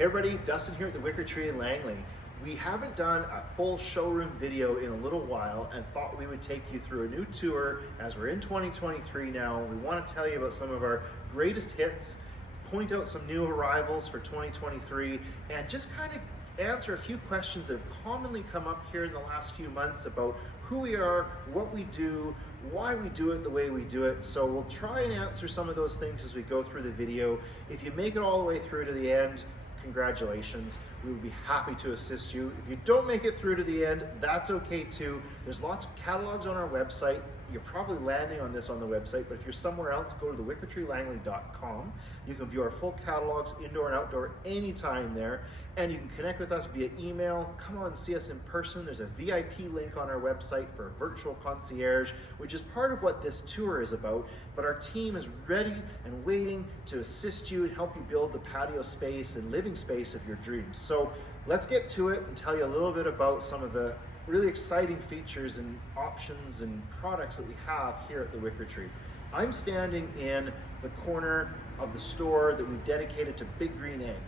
Hey everybody, Dustin here at the Wickertree in Langley. We haven't done a full showroom video in a little while and thought we would take you through a new tour as we're in 2023 now. We want to tell you about some of our greatest hits, point out some new arrivals for 2023, and just kind of answer a few questions that have commonly come up here in the last few months about who we are, what we do, why we do it the way we do it. So we'll try and answer some of those things as we go through the video. If you make it all the way through to the end, congratulations. We would be happy to assist you. If you don't make it through to the end, that's okay too. There's lots of catalogs on our website. You're probably landing on this on the website, but if you're somewhere else, go to the wickertreelangley.com. You can view our full catalogs, indoor and outdoor, anytime there, and you can connect with us via email. Come on and see us in person. There's a VIP link on our website for a virtual concierge, which is part of what this tour is about, but our team is ready and waiting to assist you and help you build the patio space and living space of your dreams. So let's get to it and tell you a little bit about some of the really exciting features and options and products that we have here at the Wickertree. I'm standing in the corner of the store that we dedicated to Big Green Egg.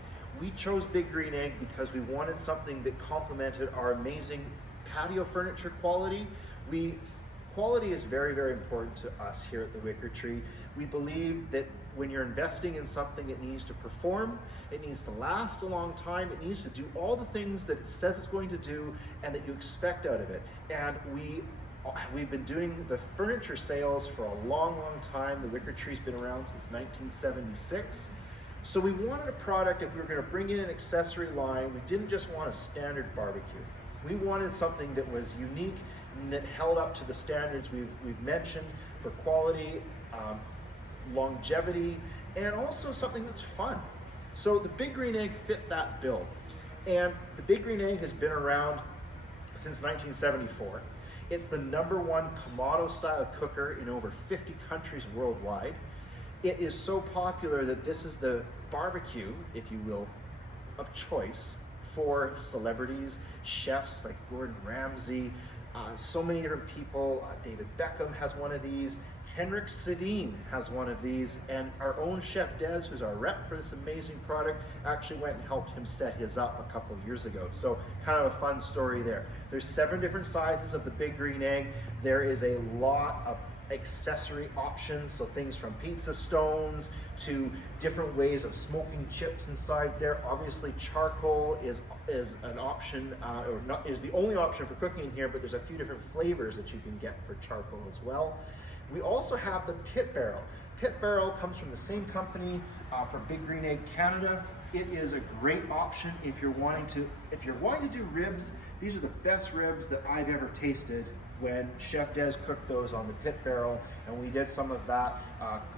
We chose Big Green Egg because we wanted something that complemented our amazing patio furniture quality. Quality is very, very important to us here at the Wickertree. We believe that when you're investing in something, it needs to perform, it needs to last a long time, it needs to do all the things that it says it's going to do and that you expect out of it. And we've been doing the furniture sales for a long, long time. The Wickertree's been around since 1976. So we wanted a product, if we were going to bring in an accessory line, we didn't just want a standard barbecue. We wanted something that was unique and that held up to the standards we've mentioned for quality, longevity, and also something that's fun. So the Big Green Egg fit that bill. And the Big Green Egg has been around since 1974. It's the #1 Kamado style cooker in over 50 countries worldwide. It is so popular that this is the barbecue, if you will, of choice for celebrities, chefs like Gordon Ramsay, so many different people. David Beckham has one of these. Henrik Sedin has one of these, and our own Chef Des, who's our rep for this amazing product, actually went and helped him set his up a couple of years ago. So kind of a fun story there. There's 7 different sizes of the Big Green Egg. There is a lot of accessory options, so things from pizza stones to different ways of smoking chips inside there. Obviously charcoal is an option, or not is the only option for cooking in here, but there's a few different flavors that you can get for charcoal as well. We also have the Pit Barrel. Pit Barrel comes from the same company for Big Green Egg Canada. It is a great option if you're wanting to do ribs. These are the best ribs that I've ever tasted when Chef Des cooked those on the Pit Barrel, and we did some of that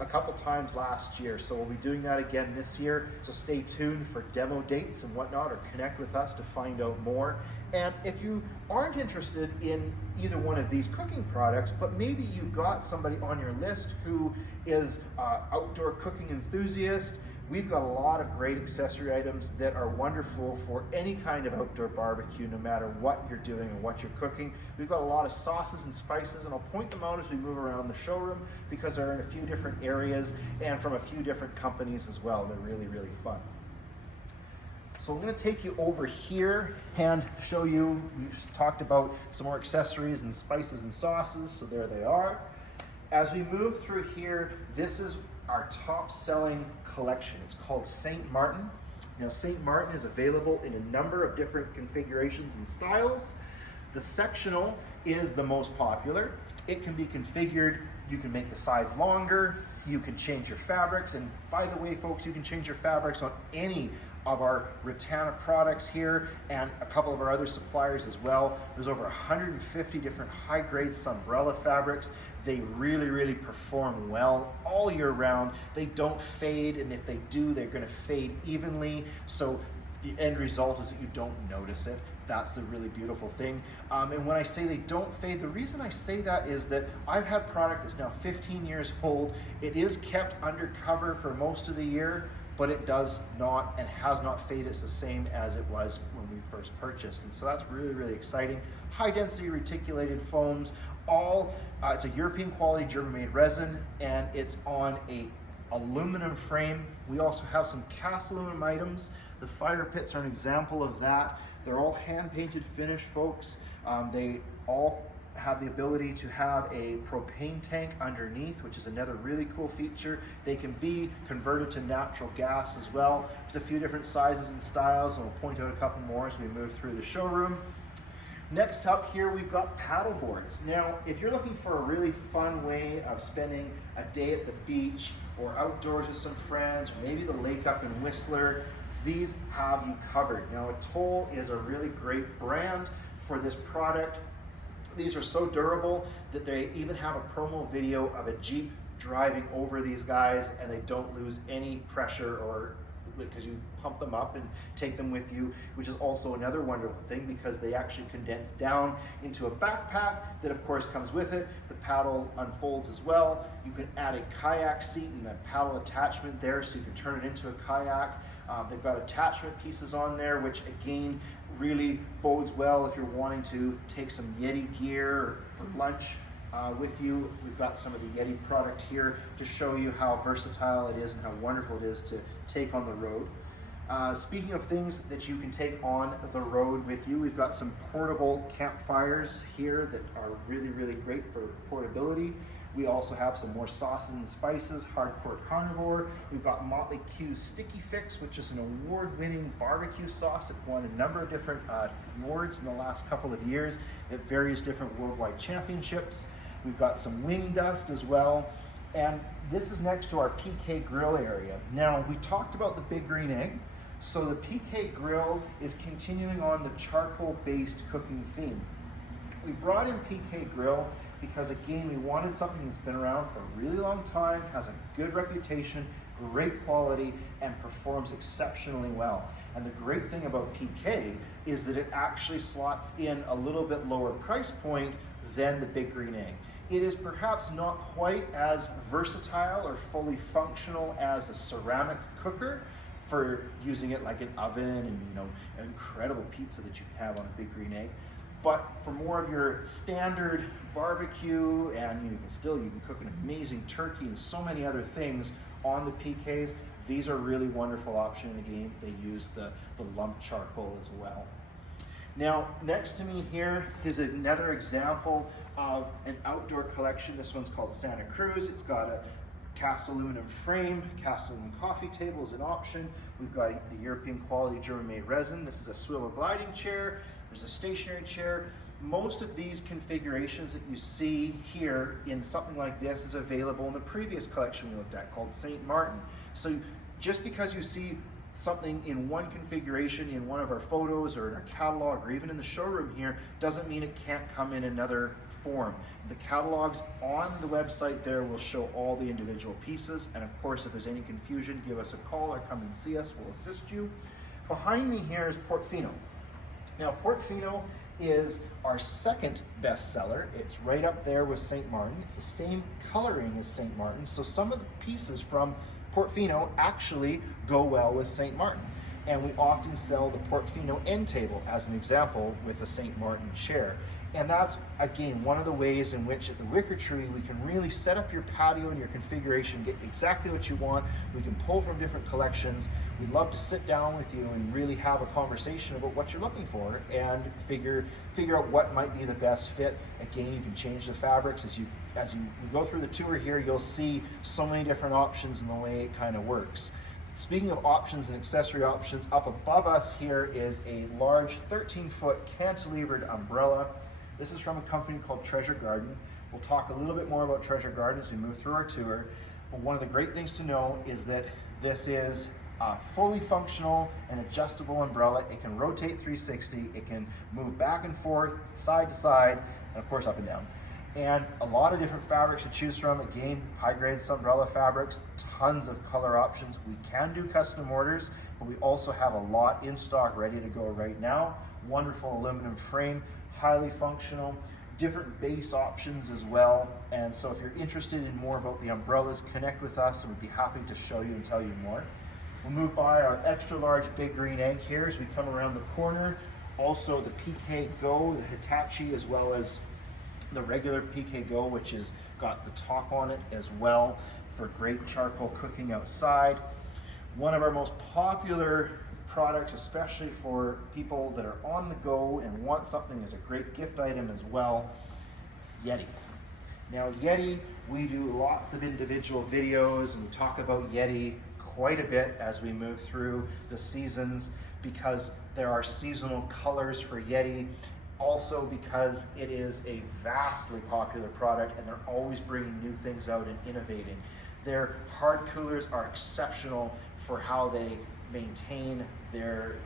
a couple times last year. So we'll be doing that again this year. So stay tuned for demo dates and whatnot, or connect with us to find out more. And if you aren't interested in either one of these cooking products, but maybe you've got somebody on your list who is an outdoor cooking enthusiast, we've got a lot of great accessory items that are wonderful for any kind of outdoor barbecue, no matter what you're doing or what you're cooking. We've got a lot of sauces and spices, and I'll point them out as we move around the showroom because they're in a few different areas and from a few different companies as well. They're really, really fun. So I'm going to take you over here and show you, we've talked about some more accessories and spices and sauces, so there they are. As we move through here, this is our top selling collection. It's called St. Martin. Now St. Martin is available in a number of different configurations and styles. The sectional is the most popular. It can be configured, you can make the sides longer, you can change your fabrics, and by the way folks, you can change your fabrics on any of our Ratana products here and a couple of our other suppliers as well. There's over 150 different high-grade Sunbrella fabrics. They really, really perform well all year round. They don't fade, and if they do, they're gonna fade evenly. So the end result is that you don't notice it. That's the really beautiful thing. And when I say they don't fade, the reason I say that is that I've had product that's now 15 years old. It is kept undercover for most of the year, but it does not and has not faded. It's the same as it was when we first purchased. And so that's really, really exciting. High density reticulated foams, it's a European quality German-made resin, and it's on a aluminum frame. We also have some cast aluminum items The fire pits are an example of that. They're all hand-painted finish, folks. They all have the ability to have a propane tank underneath, which is another really cool feature. They can be converted to natural gas as well. There's a few different sizes and styles, and we'll point out a couple more as we move through the showroom. Next up here, we've got paddle boards. Now, if you're looking for a really fun way of spending a day at the beach or outdoors with some friends, or maybe the lake up in Whistler, these have you covered. Now, Atoll is a really great brand for this product. These are so durable that they even have a promo video of a Jeep driving over these guys, and they don't lose any pressure or because you pump them up and take them with you, which is also another wonderful thing because they actually condense down into a backpack that of course comes with it. The paddle unfolds as well. You can add a kayak seat and a paddle attachment there so you can turn it into a kayak. They've got attachment pieces on there, which again really bodes well if you're wanting to take some Yeti gear for lunch with you. We've got some of the Yeti product here to show you how versatile it is and how wonderful it is to take on the road. Speaking of things that you can take on the road with you, we've got some portable campfires here that are really, really great for portability. We also have some more sauces and spices, hardcore carnivore. We've got Motley Q's Sticky Fix, which is an award-winning barbecue sauce that won a number of different awards in the last couple of years at various different worldwide championships. We've got some wing dust as well. And this is next to our PK grill area. Now, we talked about the Big Green Egg. So the PK grill is continuing on the charcoal-based cooking theme. We brought in PK grill because again, we wanted something that's been around for a really long time, has a good reputation, great quality, and performs exceptionally well. And the great thing about PK is that it actually slots in a little bit lower price point than the Big Green Egg. It is perhaps not quite as versatile or fully functional as a ceramic cooker for using it like an oven and an incredible pizza that you can have on a Big Green Egg. But for more of your standard barbecue, and you can cook an amazing turkey and so many other things on the PKs, these are really wonderful option. And again, they use the lump charcoal as well. Now, next to me here is another example of an outdoor collection. This one's called Santa Cruz. It's got a cast aluminum frame, cast aluminum coffee table is an option. We've got the European quality German-made resin. This is a swivel gliding chair. There's a stationary chair. Most of these configurations that you see here in something like this is available in the previous collection we looked at called St. Martin. So just because you see something in one configuration in one of our photos or in our catalog or even in the showroom here doesn't mean it can't come in another form. The catalogs on the website there will show all the individual pieces, and of course if there's any confusion, give us a call or come and see us, we'll assist you. Behind me here is Portofino. Now Portofino is our second bestseller. It's right up there with St. Martin. It's the same coloring as St. Martin, so some of the pieces from Portofino actually go well with St. Martin. And we often sell the Portofino end table as an example with the St. Martin chair. And that's, again, one of the ways in which at the Wickertree we can really set up your patio and your configuration, get exactly what you want. We can pull from different collections. We'd love to sit down with you and really have a conversation about what you're looking for and figure out what might be the best fit. Again, you can change the fabrics as you go through the tour here. You'll see so many different options in the way it kind of works. Speaking of options and accessory options, up above us here is a large 13-foot cantilevered umbrella. This is from a company called Treasure Garden. We'll talk a little bit more about Treasure Garden as we move through our tour. But one of the great things to know is that this is a fully functional and adjustable umbrella. It can rotate 360. It can move back and forth, side to side, and of course up and down. And a lot of different fabrics to choose from. Again, high-grade umbrella fabrics, tons of color options. We can do custom orders, but we also have a lot in stock ready to go right now. Wonderful aluminum frame, highly functional, different base options as well. And so if you're interested in more about the umbrellas, connect with us and we'd be happy to show you and tell you more. We'll move by our extra large Big Green Egg here as we come around the corner. Also the PK Go, the Hitachi, as well as the regular PK Go, which has got the top on it as well for great charcoal cooking outside. One of our most popular products, especially for people that are on the go and want something as a great gift item as well, Yeti. Now Yeti, we do lots of individual videos and we talk about Yeti quite a bit as we move through the seasons, because there are seasonal colors for Yeti, also because it is a vastly popular product and they're always bringing new things out and innovating. Their hard coolers are exceptional for how they maintain their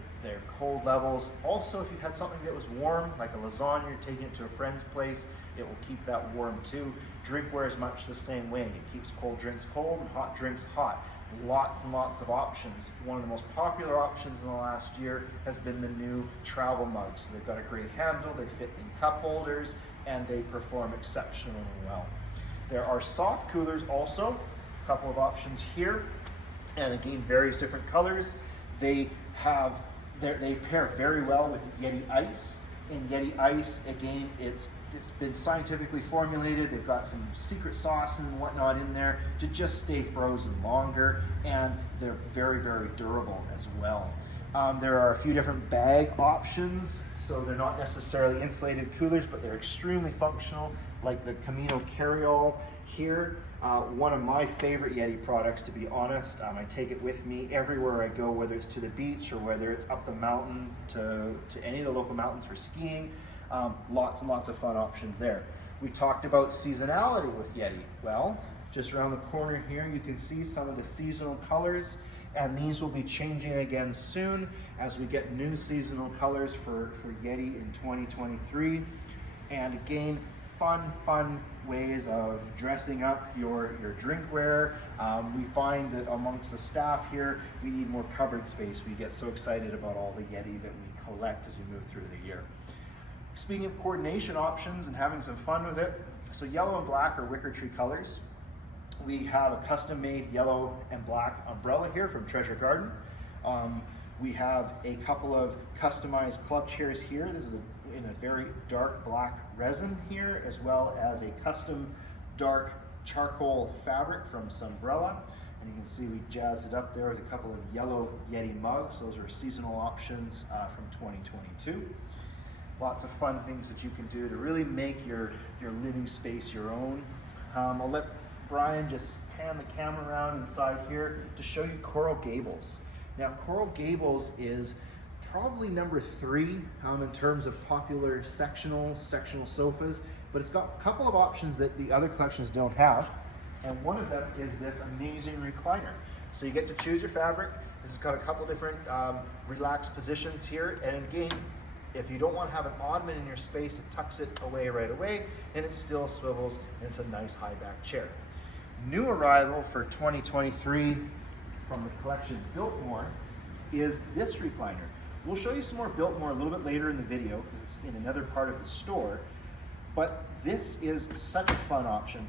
cold levels. Also, if you had something that was warm, like a lasagna, you're taking it to a friend's place, it will keep that warm too. Drinkware is much the same way. It keeps cold drinks cold and hot drinks hot. Lots and lots of options. One of the most popular options in the last year has been the new travel mugs. So they've got a great handle, they fit in cup holders, and they perform exceptionally well. There are soft coolers also, a couple of options here, and again, various different colors. They pair very well with Yeti Ice. In Yeti Ice, again, it's been scientifically formulated. They've got some secret sauce and whatnot in there to just stay frozen longer, and they're very, very durable as well. There are a few different bag options, so they're not necessarily insulated coolers, but they're extremely functional, like the Camino Carry-All here. One of my favorite Yeti products, to be honest. I take it with me everywhere I go, whether it's to the beach or whether it's up the mountain to any of the local mountains for skiing. Lots and lots of fun options there. We talked about seasonality with Yeti. Well, just around the corner here, you can see some of the seasonal colors, and these will be changing again soon as we get new seasonal colors for Yeti in 2023. And again, fun ways of dressing up your drinkware. We find that amongst the staff here, we need more cupboard space. We get so excited about all the Yeti that we collect as we move through the year. Speaking of coordination options and having some fun with it, so yellow and black are Wickertree colors. We have a custom-made yellow and black umbrella here from Treasure Garden. We have a couple of customized club chairs here. This is in a very dark black resin here, as well as a custom dark charcoal fabric from Sunbrella. And you can see we jazzed it up there with a couple of yellow Yeti mugs. Those are seasonal options from 2022. Lots of fun things that you can do to really make your living space your own. I'll let Brian just pan the camera around inside here to show you Coral Gables. Now, Coral Gables is probably number 3 in terms of popular sectional sofas, but it's got a couple of options that the other collections don't have, and one of them is this amazing recliner. So you get to choose your fabric. This has got a couple different relaxed positions here, and again, if you don't want to have an ottoman in your space, it tucks it away right away, and it still swivels, and it's a nice high back chair. New arrival for 2023 from the collection Biltmore is this recliner. We'll show you some more Biltmore a little bit later in the video because it's in another part of the store, but this is such a fun option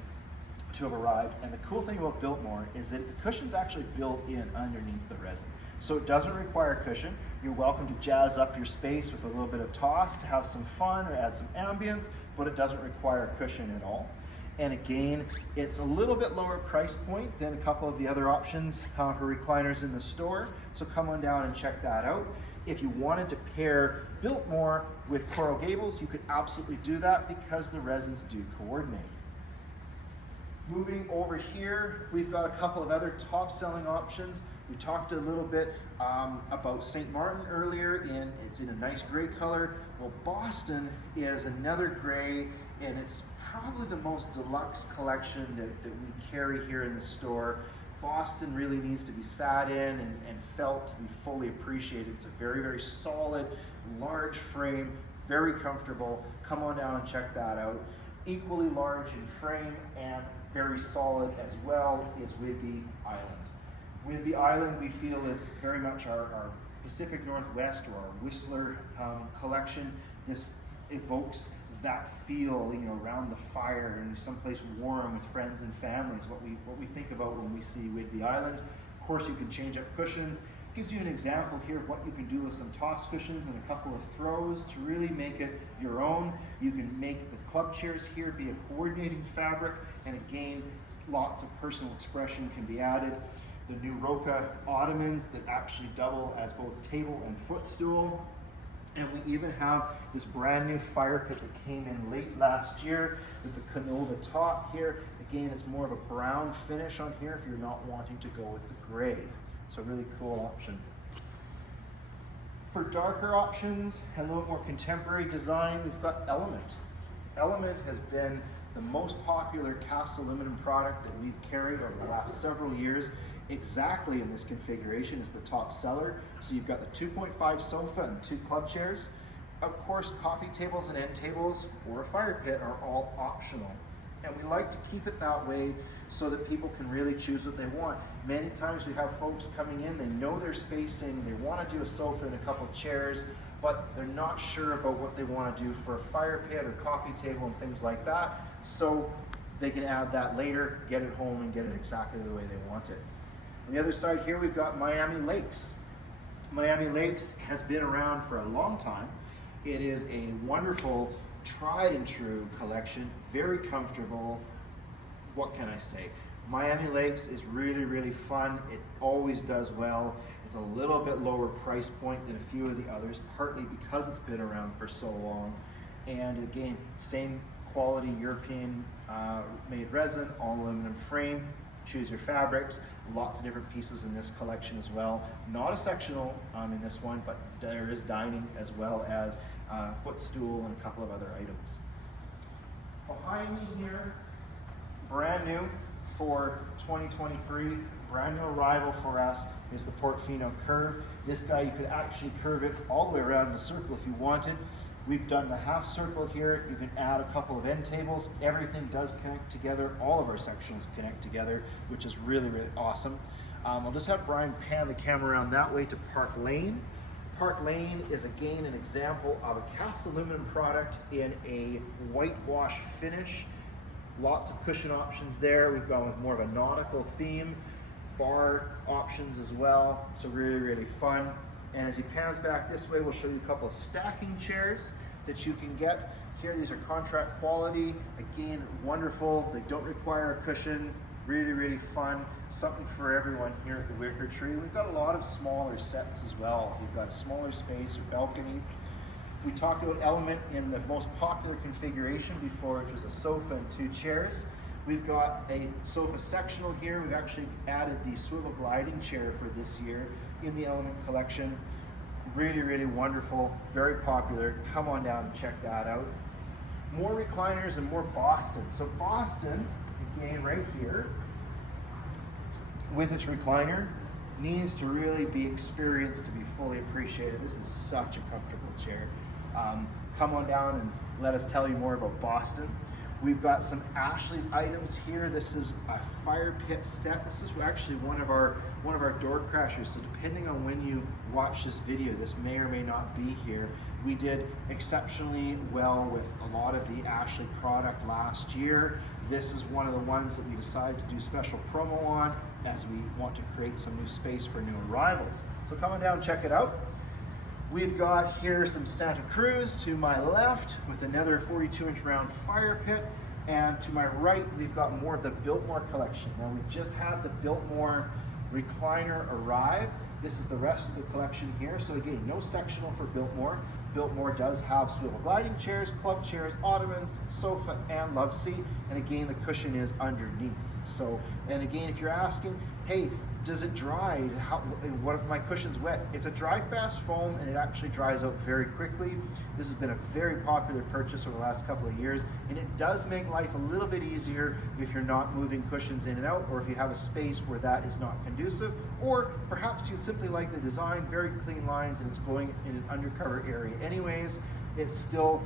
to have arrived, and the cool thing about Biltmore is that the cushion's actually built in underneath the resin. So it doesn't require a cushion. You're welcome to jazz up your space with a little bit of toss to have some fun or add some ambience, but it doesn't require a cushion at all. And again, it's a little bit lower price point than a couple of the other options for recliners in the store. So come on down and check that out. If you wanted to pair Biltmore with Coral Gables, you could absolutely do that because the resins do coordinate. Moving over here, we've got a couple of other top selling options. We talked a little bit about St. Martin earlier, and it's in a nice gray color. Well, Boston is another gray, and it's probably the most deluxe collection that we carry here in the store. Boston really needs to be sat in and felt to be fully appreciated. It's a very, very solid, large frame, very comfortable. Come on down and check that out. Equally large in frame and very solid as well is with the Island. With the Island, we feel is very much our Pacific Northwest or our Whistler collection. This evokes that feel, around the fire and someplace warm with friends and families. What we think about when we see with the Island. Of course, you can change up cushions. Gives you an example here of what you can do with some toss cushions and a couple of throws to really make it your own. You can make the club chairs here be a coordinating fabric, and again, lots of personal expression can be added. the new Roca ottomans that actually double as both table and footstool. And we even have this brand new fire pit that came in late last year with the Canova top here. Again, it's more of a brown finish on here if you're not wanting to go with the gray. So really cool option. For darker options and a little more contemporary design, we've got Element. Element has been the most popular cast aluminum product that we've carried over the last several years. Exactly in this configuration is the top seller. So you've got the 2.5 sofa and 2 club chairs. Of course, coffee tables and end tables or a fire pit are all optional. And we like to keep it that way so that people can really choose what they want. Many times we have folks coming in, they know their spacing, they want to do a sofa and a couple chairs, but they're not sure about what they want to do for a fire pit or coffee table and things like that. So they can add that later, get it home and get it exactly the way they want it. On the other side here, we've got Miami Lakes. Miami Lakes has been around for a long time. It is a wonderful, tried and true collection, very comfortable. What can I say? Miami Lakes is really, really fun. It always does well. It's a little bit lower price point than a few of the others, partly because it's been around for so long. And again, same quality European made resin, all aluminum frame. Choose your fabrics, lots of different pieces in this collection as well. Not a sectional in this one, but there is dining as well as footstool and a couple of other items. Behind me here, brand new for 2023, brand new arrival for us is the Portofino Curve. This guy, you could actually curve it all the way around in a circle if you wanted. We've done the half circle here. You can add a couple of end tables. Everything does connect together. All of our sections connect together, which is really, really awesome. I'll just have Brian pan the camera around that way to Park Lane. Park Lane is again an example of a cast aluminum product in a whitewash finish. Lots of cushion options there. We've gone with more of a nautical theme. Bar options as well. So really, really fun. And as he pans back this way, we'll show you a couple of stacking chairs that you can get. Here, these are contract quality. Again, wonderful. They don't require a cushion. Really, really fun. Something for everyone here at the Wickertree. We've got a lot of smaller sets as well. You've got a smaller space or balcony. We talked about Element in the most popular configuration before, which was a sofa and 2 chairs. We've got a sofa sectional here. We've actually added the swivel gliding chair for this year in the Element collection. Really, really wonderful, very popular. Come on down and check that out. More recliners and more Boston. So Boston, again right here, with its recliner, needs to really be experienced to be fully appreciated. This is such a comfortable chair. Come on down and let us tell you more about Boston. We've got some Ashley's items here. This is a fire pit set. This is actually one of our door crashers. So depending on when you watch this video, this may or may not be here. We did exceptionally well with a lot of the Ashley product last year. This is one of the ones that we decided to do special promo on as we want to create some new space for new arrivals. So come on down and check it out. We've got here some Santa Cruz to my left with another 42-inch round fire pit, and to my right we've got more of the Biltmore collection. Now we just had the Biltmore recliner arrive. This is the rest of the collection here. So again, no sectional for Biltmore. Biltmore does have swivel gliding chairs, club chairs, ottomans, sofa, and love seat. And again, the cushion is underneath. So, and again, if you're asking, hey, does it dry? What if my cushion's wet? It's a dry fast foam and it actually dries out very quickly. This has been a very popular purchase over the last couple of years, and it does make life a little bit easier if you're not moving cushions in and out, or if you have a space where that is not conducive, or perhaps you simply like the design, very clean lines, and it's going in an undercover area anyways. It's still,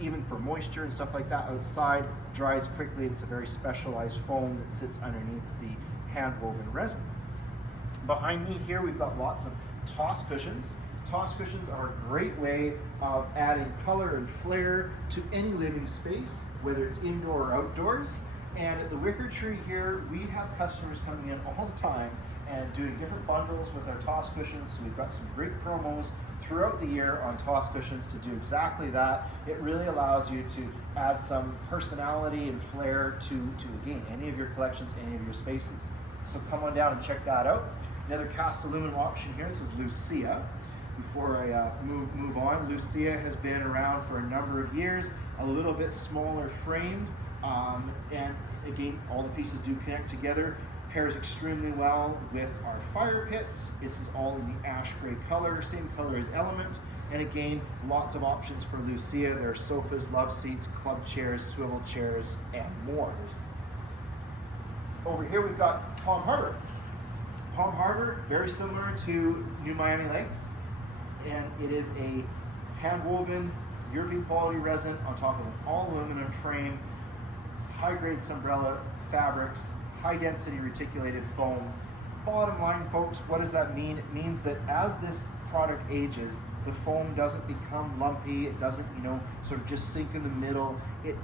even for moisture and stuff like that outside, dries quickly. It's a very specialized foam that sits underneath the hand-woven resin. Behind me here, we've got lots of toss cushions. Toss cushions are a great way of adding color and flair to any living space, whether it's indoor or outdoors. And at the Wickertree here, we have customers coming in all the time and doing different bundles with our toss cushions. So we've got some great promos throughout the year on toss cushions to do exactly that. It really allows you to add some personality and flair to again, any of your collections, any of your spaces. So come on down and check that out. Another cast aluminum option here, this is Lucia. Before I move on, Lucia has been around for a number of years, a little bit smaller framed, and again, all the pieces do connect together. Pairs extremely well with our fire pits. This is all in the ash gray color, same color as Element. And again, lots of options for Lucia. There are sofas, love seats, club chairs, swivel chairs, and more. Over here we've got Palm Harbor. Palm Harbor, very similar to New Miami Lakes, and it is a hand-woven European quality resin on top of an all aluminum frame. It's high-grade Sunbrella fabrics, high-density reticulated foam. Bottom line, folks, what does that mean? It means that as this product ages, the foam doesn't become lumpy, it doesn't, sort of just sink in the middle, it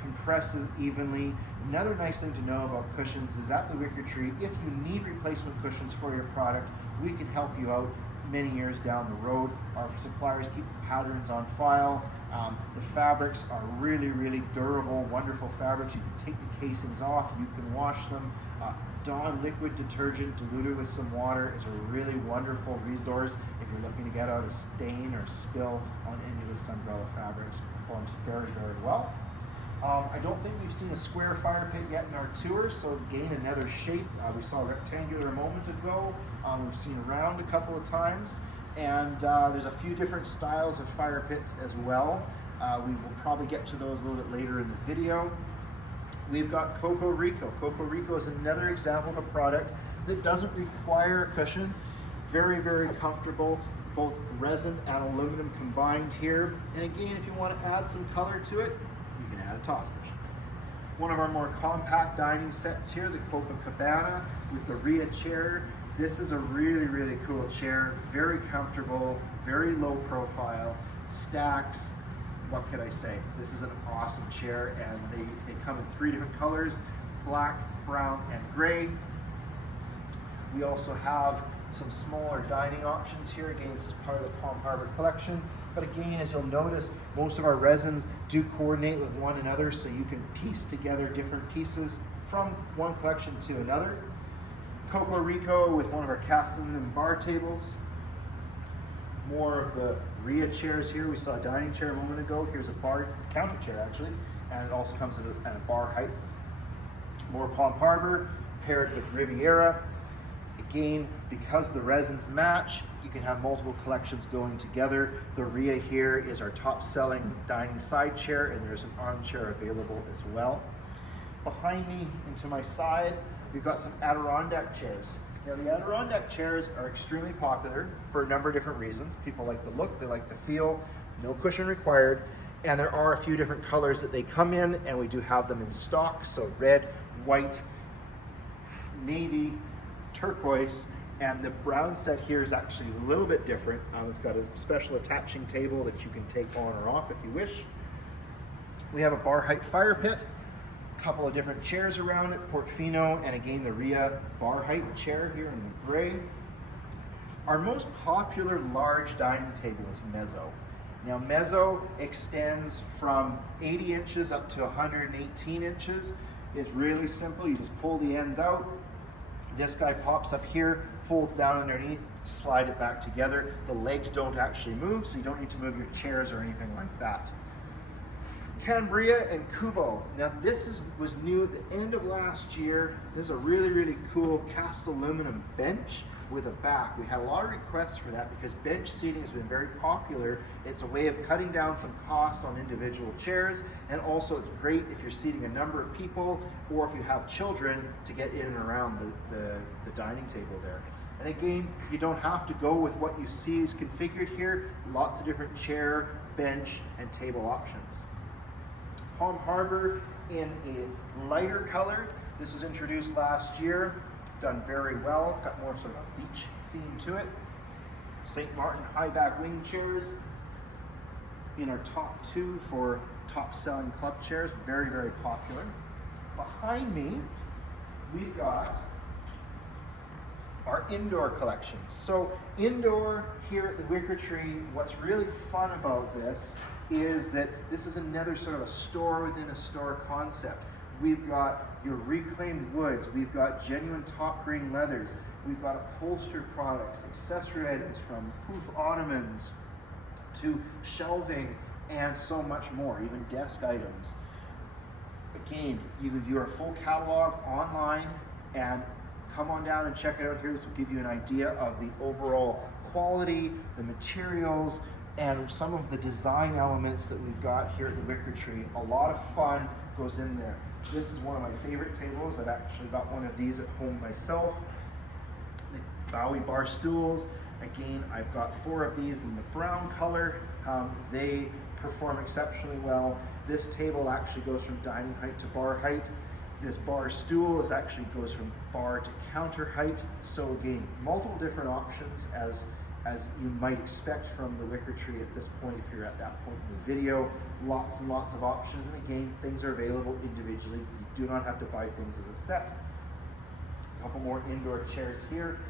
compresses evenly. Another nice thing to know about cushions is at the Wickertree, if you need replacement cushions for your product, we can help you out many years down the road. Our suppliers keep the patterns on file. The fabrics are really, really durable, wonderful fabrics. You can take the casings off, you can wash them. Dawn liquid detergent diluted with some water is a really wonderful resource if you're looking to get out a stain or spill on any of the Sunbrella fabrics. It performs very, very well. I don't think we've seen a square fire pit yet in our tour, so again, another shape. We saw rectangular a moment ago. We've seen round a couple of times, and there's a few different styles of fire pits as well. We will probably get to those a little bit later in the video. We've got Coco Rico. Coco Rico is another example of a product that doesn't require a cushion. Very, very comfortable, both resin and aluminum combined here. And again, if you want to add some color to it, you can add a toss cushion. One of our more compact dining sets here, the Copacabana with the Rhea chair. This is a really, really cool chair. Very comfortable, very low profile, stacks. What could I say? This is an awesome chair, and they come in 3 different colors, black, brown, and gray. We also have some smaller dining options here. Again, this is part of the Palm Harbor collection. But again, as you'll notice, most of our resins do coordinate with one another, so you can piece together different pieces from one collection to another. Coco Rico with one of our cast aluminum bar tables. More of the Rhea chairs here. We saw a dining chair a moment ago. Here's a bar counter chair actually, and it also comes at a bar height. More Palm Harbor paired with Riviera. Again, because the resins match, you can have multiple collections going together. The Rhea here is our top selling dining side chair, and there's an armchair available as well. Behind me and to my side, we've got some Adirondack chairs. Now, the Adirondack chairs are extremely popular for a number of different reasons. People like the look, they like the feel, no cushion required, and there are a few different colors that they come in, and we do have them in stock, so red, white, navy, turquoise, and the brown set here is actually a little bit different. It's got a special attaching table that you can take on or off if you wish. We have a bar height fire pit, a couple of different chairs around it, Portofino, and again the Rhea bar height chair here in the gray. Our most popular large dining table is Mezzo. Now Mezzo extends from 80 inches up to 118 inches. It's really simple, you just pull the ends out. This guy pops up here, folds down underneath, slide it back together. The legs don't actually move, so you don't need to move your chairs or anything like that. Cambria and Kubo. Now this was new at the end of last year. This is a really, really cool cast aluminum bench with a back. We had a lot of requests for that because bench seating has been very popular. It's a way of cutting down some cost on individual chairs, and also it's great if you're seating a number of people or if you have children to get in and around the dining table there. And again, you don't have to go with what you see is configured here. Lots of different chair, bench, and table options. Palm Harbor in a lighter color. This was introduced last year, done very well. It's got more sort of a beach theme to it. St. Martin high back wing chairs in our top 2 for top selling club chairs, very, very popular. Behind me, we've got our indoor collection. So indoor here at the Wickertree, what's really fun about this is that this is another sort of a store within a store concept. We've got your reclaimed woods. We've got genuine top grain leathers. We've got upholstered products, accessory items from poof ottomans to shelving and so much more, even desk items. Again, you can view our full catalog online and come on down and check it out here. This will give you an idea of the overall quality, the materials, and some of the design elements that we've got here at the Wickertree. A lot of fun goes in there. This is one of my favorite tables. I've actually got one of these at home myself. The Bowie bar stools. Again, I've got 4 of these in the brown color. They perform exceptionally well. This table actually goes from dining height to bar height. This bar stool actually goes from bar to counter height. So again, multiple different options as you might expect from the Wickertree at this point if you're at that point in the video. Lots and lots of options, and again, things are available individually. You do not have to buy things as a set. A couple more indoor chairs here.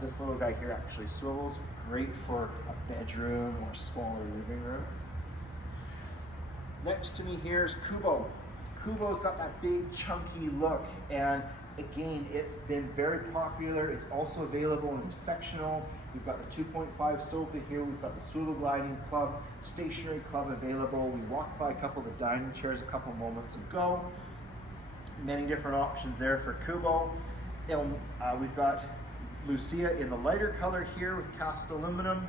This little guy here actually swivels, great for a bedroom or smaller living room. Next to me here is Kubo. Kubo's got that big chunky look, and again, it's been very popular. It's also available in the sectional. We've got the 2.5 sofa here. We've got the swivel gliding club, stationary club available. We walked by a couple of the dining chairs a couple moments ago. Many different options there for Kubo. We've got Lucia in the lighter color here with cast aluminum.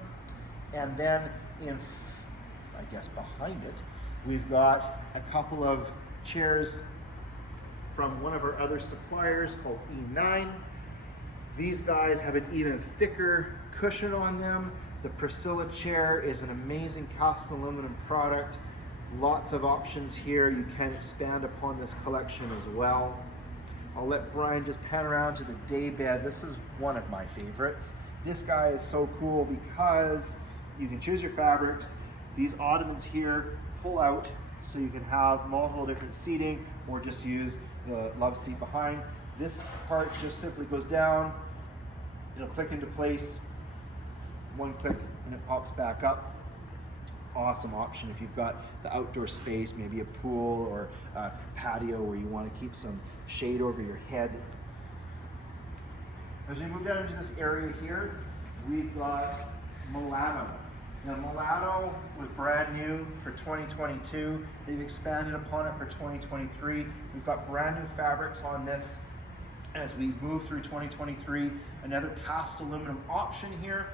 And then in, I guess behind it, we've got a couple of chairs from one of our other suppliers called E9. These guys have an even thicker cushion on them. The Priscilla chair is an amazing cast aluminum product. Lots of options here. You can expand upon this collection as well. I'll let Brian just pan around to the day bed. This is one of my favorites. This guy is so cool because you can choose your fabrics. These ottomans here pull out so you can have multiple different seating or just use the love seat behind. This part just simply goes down. It'll click into place. One click and it pops back up. Awesome option if you've got the outdoor space, maybe a pool or a patio where you want to keep some shade over your head. As we move down into this area here, we've got Milano. Now Milano was brand new for 2022. They've expanded upon it for 2023. We've got brand new fabrics on this as we move through 2023. Another cast aluminum option here.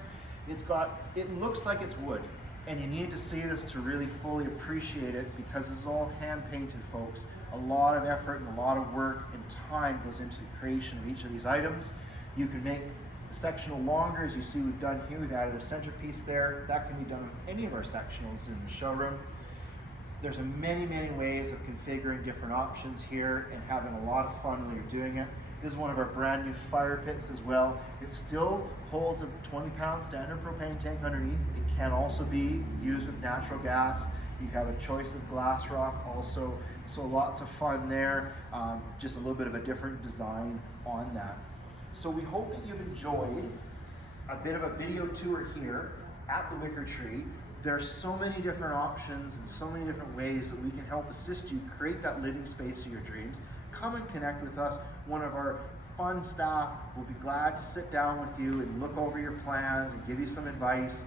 It looks like it's wood, and you need to see this to really fully appreciate it because it's all hand painted, folks. A lot of effort and a lot of work and time goes into the creation of each of these items. You can make the sectional longer, as you see we've done here. We've added a centerpiece there. That can be done with any of our sectionals in the showroom. There's many, many ways of configuring different options here and having a lot of fun when you're doing it. This is one of our brand new fire pits as well. It still holds a 20-pound standard propane tank underneath. It can also be used with natural gas. You have a choice of glass rock also, so lots of fun there. Just a little bit of a different design on that. So we hope that you've enjoyed a bit of a video tour here at the Wickertree. There's so many different options and so many different ways that we can help assist you create that living space of your dreams. Come and connect with us. One of our fun staff will be glad to sit down with you and look over your plans and give you some advice.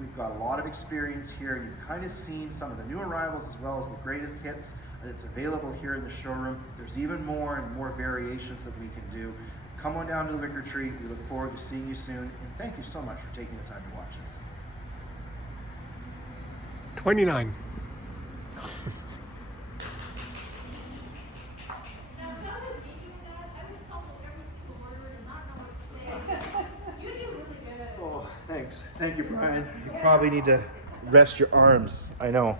We've got a lot of experience here. You've kind of seen some of the new arrivals as well as the greatest hits that's available here in the showroom. There's even more and more variations that we can do. Come on down to the Wickertree. We look forward to seeing you soon, and thank you so much for taking the time to watch us. 29. Oh, thanks. Thank you, Brian. You probably need to rest your arms. I know.